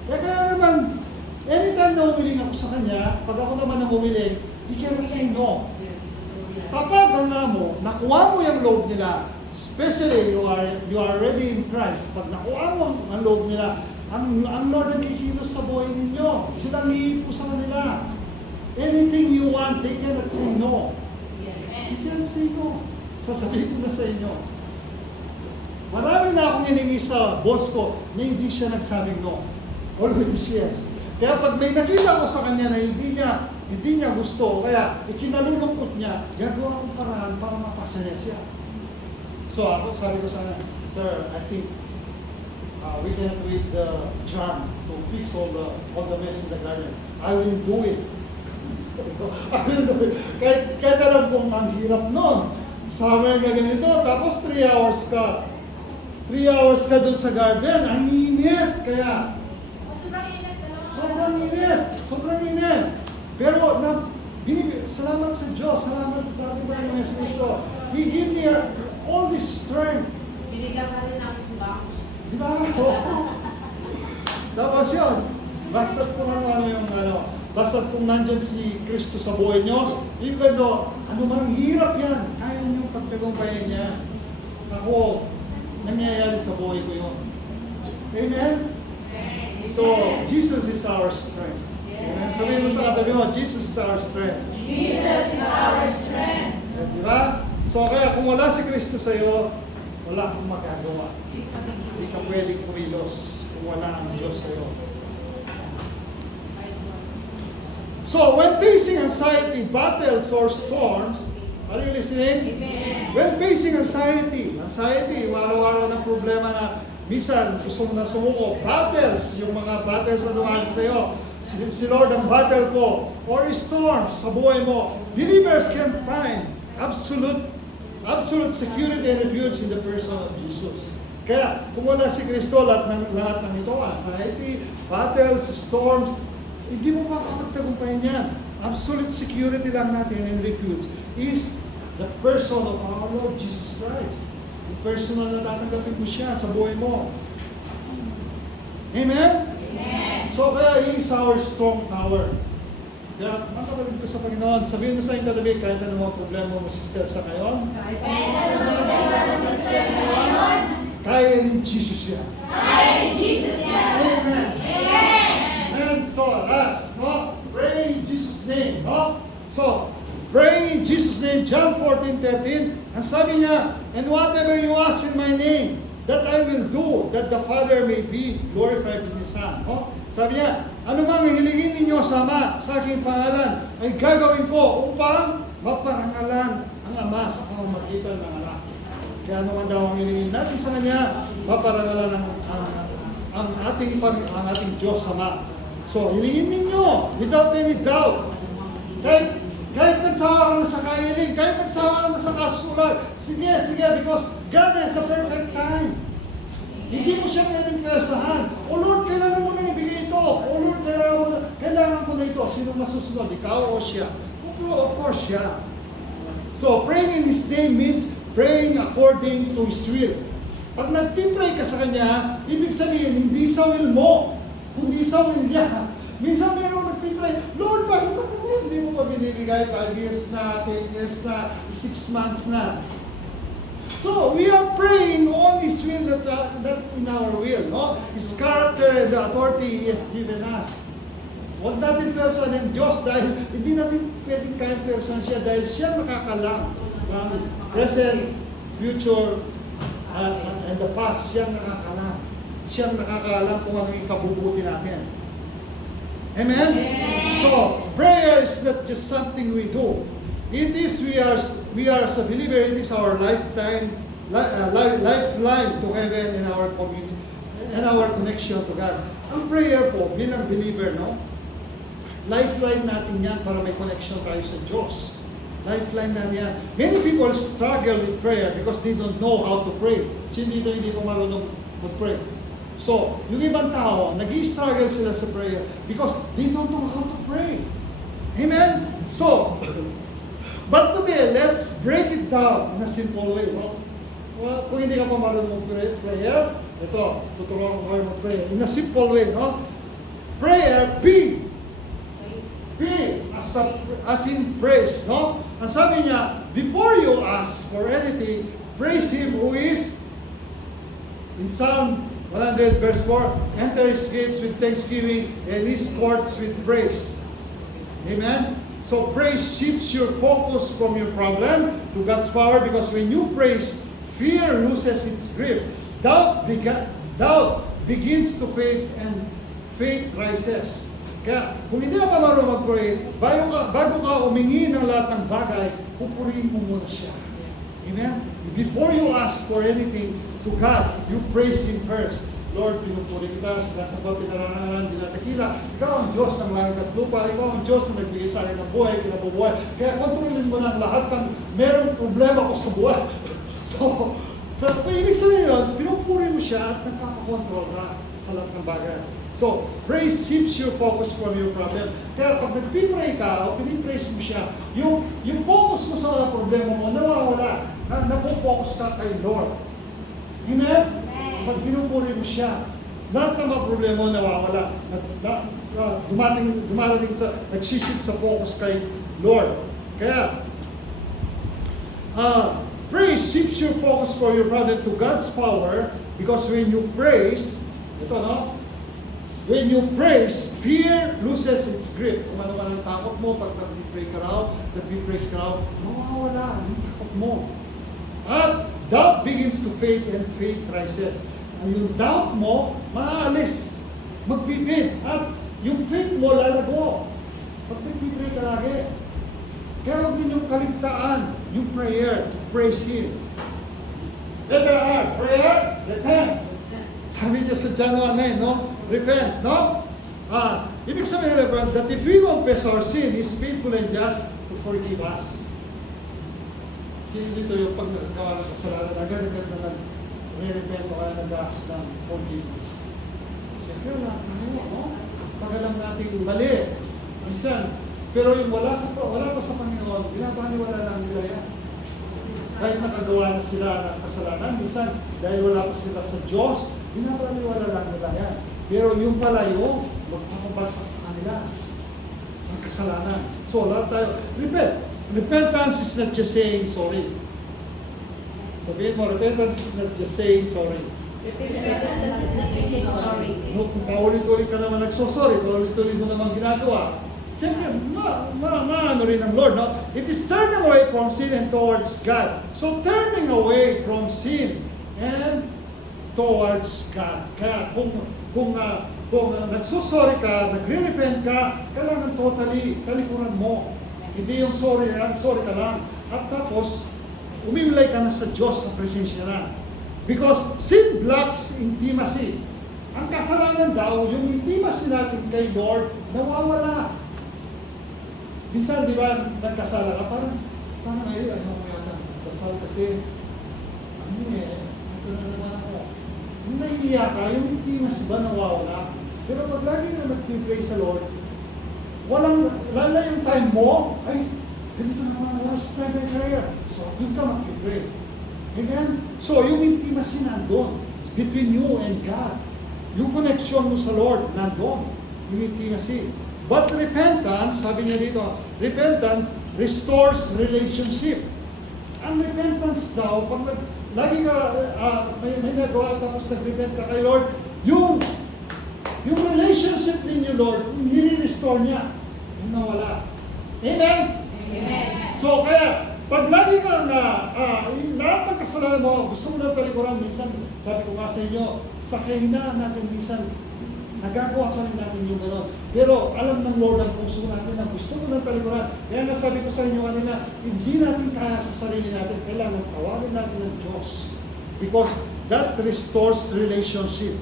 Kaya naman, anytime na umiling ako sa kanya, pag ako naman ang umiling, he cannot say no. Kapag ang mo, nakuha mo yung loob nila, especially you are ready in Christ, pag nakuha mo ang loob nila, ang Lord ang kikilos sa buhay ninyo. Sila liipo sa kanila. Anything you want, they cannot say no. You can't say no. Sasabihin ko na sa inyo. Marami na akong hiningi sa boss ko na hindi siya nagsabing no. Always yes. Kaya pag may nakita ko sa kanya na hindi niya gusto, kaya ikinalulungkot niya, gagawa akong paraan para mapasaya siya. So ako, sabi ko sa kanya, Sir, I think we cannot wait John to fix all the mess in the garden. I will do it. Kahit alam kong ang hirap nun. Summer nga ganito, tapos 3 hours ka. 3 hours ka dun sa garden, ang init. Kaya, sobrang init. Sobrang init. Pero salamat sa Diyos, salamat sa ating Panginoon Yesu Cristo. He give me all this strength. Binigyan ka rin ng box. Di ba? Tapos yun, basta kung basta kung nandyan si Kristo sa buhay nyo, even though, anumang hirap yan, kaya nyo pagtagumpayan niya. Ako, nangyayari sa buhay ko yun. Amen? So, Jesus is our strength. Amen? Sabihin mo sa katabi mo, Jesus is our strength. Jesus is our strength. Di ba? So, kaya kung wala si Kristo sa iyo, wala kang magagawa. Hindi ka pwedeng kumilos kung wala ang Diyos sa iyo. So, when facing anxiety, battles, or storms, are you listening? Amen. When facing anxiety, yung araw-araw na problema na minsan gusto mo na sumuko, battles, yung mga battles na dumaan sa iyo, si Lord ang battle ko, or storms sa buhay mo, believers can find absolute security and refuge in the person of Jesus. Kaya, kung wala si Kristo, lahat ng ito, anxiety, battles, storms, hindi mo makakapagtagumpayan yan. Absolute security lang natin and refuge is the person of our Lord Jesus Christ. Yung personal na tatanggapin mo siya sa buhay mo. Amen? Amen. So kaya He is our strong tower. Kaya, mga kapatid ko sa Panginoon, sabihin mo sa inyong katabi, kahit ano mga problema mo, sister, sa ngayon, kaya ni Jesus yan. Amen. And so, last, no? Pray in Jesus' name, no? So, pray in Jesus' name, John 14:13, ang sabi niya, and whatever you ask in my name, that I will do, that the Father may be glorified in His Son. No? Sabi niya, ano mang hilingin ninyo sa Ama, sa aking pangalan, ay gagawin ko upang maparangalan ang Ama sa pamamagitan ng Anak. Kaya ano man daw ang hilingin natin sa Kanya, maparangalan ang ating Diyos Ama. So, hilingin ninyo without any doubt. Kahit nagsawa ka na sa kahiling, kahit nagsawa ka na sa kasulat, sige, because God has a perfect time. Hindi mo siya pwedeng pesahan. O Lord, kailangan mo na ibigay ito. O Lord, kailangan ko na ito. Sino masusunod? Ikaw o siya? Of course, siya. So, praying in His name means praying according to His will. Pag nagpipray ka sa Kanya, ibig sabihin, hindi sa will mo, kundi sa will niya. Minsan meron nagpipray, Lord, bakit ako hindi mo pa binibigay 5 years na, 10 years na, 6 months na. So, we are praying on His will, not in our will, no? His character and the authority He has given us. Huwag natin person ng Diyos dahil hindi natin pwedeng kayang person siya dahil siya nakakalam. Present, future, and the past, siya nakakalam. Siya nakakalam kung ano yung kabubuti natin. Amen? So, prayer is not just something we do. It is, we are as a believer, it is our lifeline to heaven and our community, and our connection to God. Ang prayer po, bilang believer, no? Lifeline natin yan para may connection tayo sa Diyos. Lifeline natin yan. Many people struggle with prayer because they don't know how to pray. Hindi ko marunong mag-pray. So, yung ibang tao, nag-i-struggle sila sa prayer because they don't know how to pray. Amen? So, but today, let's break it down in a simple way. No? Well, kung hindi ka pa marunong prayer, ito, tuturuan ko kayo mag-pray. In a simple way, no? Prayer, P as in praise, no? Ang sabi niya, before you ask for anything, praise Him who is, in Psalm 100 verse 4, enter His gates with thanksgiving and His courts with praise. Amen? So praise shifts your focus from your problem to God's power, because when you praise, fear loses its grip. Doubt begins to fade and faith rises. Kaya kung hindi ka marunong mag-pray, bago ka humingi ng lahat ng bagay, pupurihin mo muna siya. Amen? Before you ask for anything to God, you praise Him first. Lord, pinupuri kita, sinasagot, pinararangalan, dinatakila. Ikaw ang Diyos ng langit at lupa. Ikaw ang Diyos na nagbigay sa akin ng buhay, kinabubuhay. Kaya kontrolin mo na ang lahat ng merong problema ko sa buhay. So ibig sabihin yun, pinupuri mo siya at nagpapakontrol ka sa lahat ng bagay. So, praise shifts your focus from your problem. Kaya pag nagpipray ka o pinipraise mo siya, yung focus mo sa mga problema mo, nawawala. Napo-focus ka kay Lord. Amen? Pag pinupuri mo siya, lahat ng mga problema mo nawawala. Dumarating sa, nagsishift sa focus kay Lord. Kaya, praise shifts your focus for your problem to God's power, because when you praise, ito no, when you praise, fear loses its grip. Kung ano man ang takot mo, pag nag-pray ka raw, nag-praise ka raw, mawawala ang takot mo. At doubt begins to fade and faith rises. Ang yung doubt mo, maaalis, magpipid, at yung faith mo lalago. Pag nag-pray ka lagi, kaya huwag ninyong kaligtaan yung prayer to praise Him. Letter R, prayer, repent. Sabi niya sa John 1:9, no? Repent, no? Ibig sabihin, that if we confess our sin, He's faithful and just to forgive us. Sino dito yung pag nagagawa ng kasalanan, agad-agad na nag-repent o kaya nag-ask ng forgiveness. Siyempre, wala tayo, no? Pag alam natin mali, minsan, pero yung wala pa sa Panginoon, binabaliwala lang nila yan. Kahit nakagawa na sila ng kasalanan, minsan, dahil wala pa sila sa Diyos, binabaliwala lang nila yan. Pero yung palayo, magpapabagsak sa kanila ang kasalanan. So, lahat tayo, repent. Repentance is not just saying sorry. Sabihin mo, repentance is not just saying sorry. Repentance is not just saying sorry. Kung paulit-ulit ka naman nagsosorry, paulit-ulit mo naman ginagawa, siyempre, maano rin ang Lord, no? It is turning away from sin and towards God. So, turning away from sin and towards God. Kaya kung nagsusorry ka, nagre-repent ka, kailangan totally talikuran mo. Hindi yung sorry ka lang. At tapos, umimlay ka na sa Diyos, sa presensya na. Because sin blocks intimacy. Ang kasalanan daw, yung intimacy natin kay Lord, nawawala. Minsan, di ba, nagkasala ka, parang ngayon, ayaw mo yata, kasal kasi, ito na naman ako. Yung naiiyak ka, yung intimacy ba nawawala? Pero pag lagi na nag-pray sa Lord, lala yung time mo, ay, ganito naman, last time in prayer. So, doon ka mag-pray. Amen? So, yung intimacy nandun. It's between you and God. Yung connection mo sa Lord, nandun. Yung intimacy. But repentance, sabi niya dito, repentance restores relationship. Ang repentance daw, pag lagi ka, may nagawa tapos nag-repent ka kay Lord, yung relationship ninyo, Lord, nire-restore niya. Yung nawala. Amen? Amen. So, kaya, pag lagi ka lahat ng kasalanan mo, gusto mo na talikuran, minsan, sabi ko nga sa inyo, sa kahinaan natin, minsan, nagagawa pa rin natin yung gano'n. Pero alam ng Lord ang puso natin na gusto mo ng talikuran. Kaya nasabi ko sa inyo kanina, hindi natin kaya sa sarili natin, kailangan tawagin natin ng Diyos. Because that restores relationship.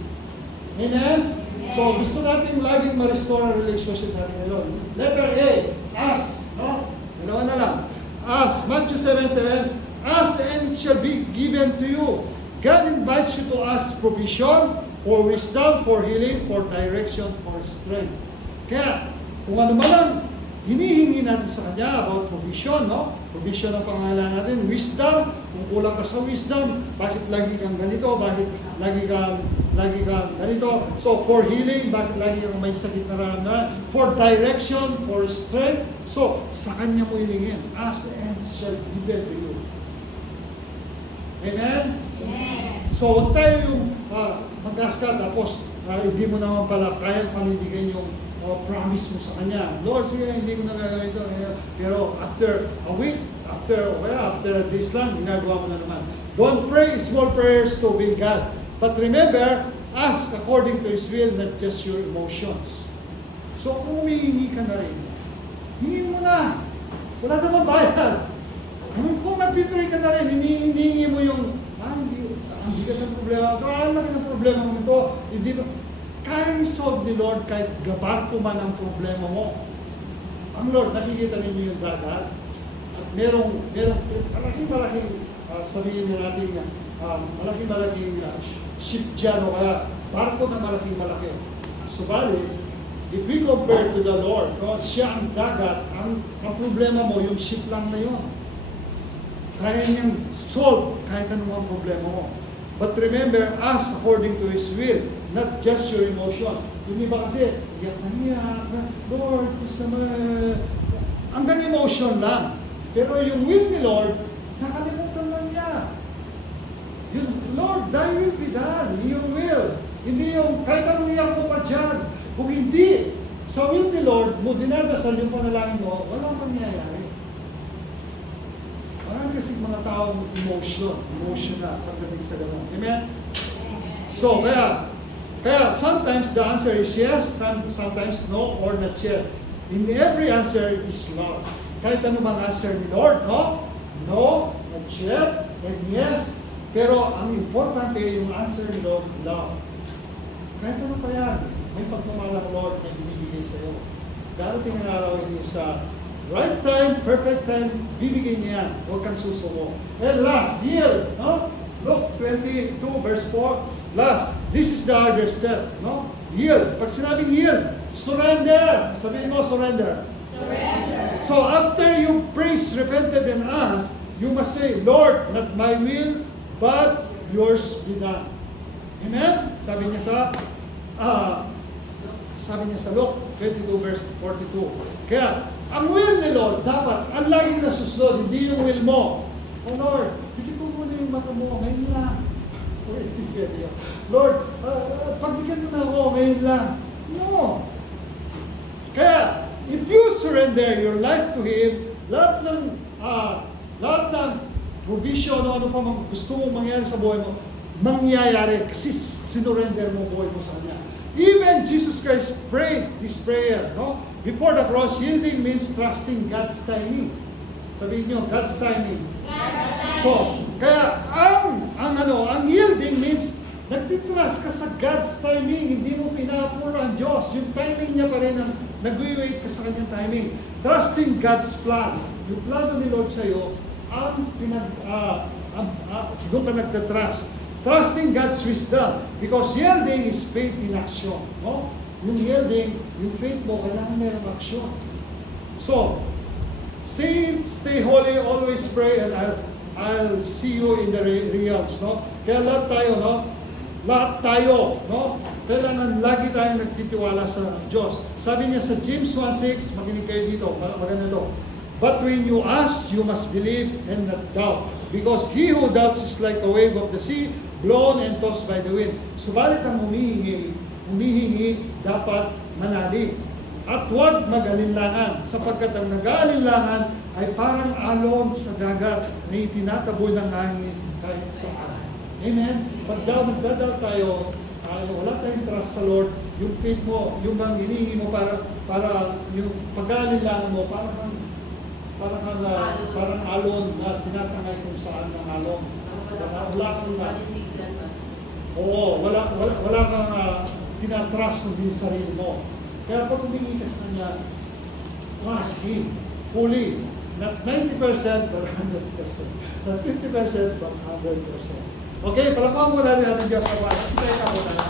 Amen? So gusto natin laging ma-restore ang relationship natin ng Lord. Letter A, ask. No? Dalawa na lang. Ask. Matthew 7:7, ask and it shall be given to you. God invites you to ask provision, for wisdom, for healing, for direction, for strength. Kaya, kung ano man lang hinihingi natin sa Kanya about provision, no? Provision ang pangalan natin, wisdom, kung kulang ka sa wisdom, bakit lagi kang ganito, bakit lagi kang ganito. So, for healing, bakit lagi kang may sakit na ramdaman, for direction, for strength. So, sa Kanya mo hilingin, ask and shall be given to you. Amen? Amen. So, huwag tayo yung mag-ask ka, tapos hindi mo naman pala kayang panindigan yung promise mo sa Kanya. Lord, sige, hindi ko na gagawin ito. Pero after a week, after days lang, ginagawa mo na naman. Don't pray small prayers to obey God. But remember, ask according to His will, not just your emotions. So, kung humihingi ka na rin, hingin mo na. Wala namang bayad. Kung nagpipray ka na rin, hinihingi mo yung, hindi ka ng problema. Ang laki ng problema mo ito. Hindi ba? Kaya i-solve ni Lord kahit gabarko man ang problema mo. Ang Lord, nakikita ninyo yung dagat. At merong malaking, sabihin natin, malaking ship dyan o kaya barko na malaki. Subalit, if we compare to the Lord, no, siya ang dagat, ang problema mo, yung ship lang na yun. Kaya niyang solve kahit anong ang problema mo. But remember, ask according to His will, not just your emotion. Yung iba kasi, iyak na niya, Lord, gusto mo, hanggang emotion lang. Pero yung will ni Lord, nakalimutan na niya. Yung, Lord, thy will be done, your will. Hindi yung, kahit anong iyak mo pa dyan. Kung hindi, sa will ni Lord, mo dinadasal yung panalangin mo, walang mangyayari. Marami kasi mga taong emotional pagdating sa gano'n. Amen? So, kaya sometimes the answer is yes, sometimes no, or not yet. In every answer is love. Kahit ano bang answer ni Lord, no? No, not yet, and yes. Pero ang importante yung answer ni Lord, love. Kahit ano pa yan, may pagmamahal ng Lord na binibigay sa iyo. Darating ang araw hindi sa right time, perfect time, bibigay niya yan. Huwag kang susuko. And last, yield. No? Look, 22 verse 4. Last, this is the harder step. No? Yield. Pag sinabing yield, surrender. Sabihin mo, surrender. Surrender. So after you praise, repented, and asked, you must say, Lord, not my will, but yours be done. Amen? Sabi niya sa Luke 22 verse 42. Kaya, ang will ni Lord, dapat, ang laging nasusunod, hindi yung will mo. Oh Lord, bigyan ko muna yung mata mo, ngayon lang. Lord, pagbigyan mo na ako, ngayon lang. No. Kaya, if you surrender your life to Him, lahat ng provision o ano pa gusto mong mangyari sa buhay mo, mangyayari kasi sinurrender mo buhay mo sa Kanya. Even Jesus Christ prayed this prayer, no? Before the cross, yielding means trusting God's timing. Sabihin nyo, God's timing. God's timing. So, kaya ang yielding means nagtitrust ka sa God's timing, hindi mo pinapura ang Diyos. Yung timing niya pa rin ang nag-wait ka sa kanyang timing. Trusting God's plan. Yung plano ni Lord sa'yo, doon ka nagtatrust. Trusting God's wisdom. Because yielding is faith in action. No? Yung yielding, yung faith mo, kailangan mayroong action. So, saints, stay holy, always pray, and I'll see you in the realms. No? Kaya lahat tayo, no? Lahat tayo, no? Kailangan lagi tayong nagtitiwala sa Diyos. Sabi niya sa James 1:6, makinig kayo dito, maganda to. But when you ask, you must believe and not doubt. Because he who doubts is like a wave of the sea, blown and tossed by the wind. Subalit ang humihingi, dapat manalig. At huwag mag-alinlangan, sapagkat ang nag-aalinlangan ay parang alon sa dagat na itinataboy ng hangin kahit saan. Amen? Pag nagdadal tayo, wala tayong trust sa Lord, yung faith mo, yung bang hinihingi mo para yung pag-aalinlangan mo, parang alon na tinatangay kung saan ng alon. Wala kang tinatrust ng sarili mo. Kaya pag humingi ka sa Kanya, trust Him fully. Not 90%, but 100%. Not 50%, but 100%. Okay, palakpakan mo natin ang Diyos sa Kasi tayo ka muna.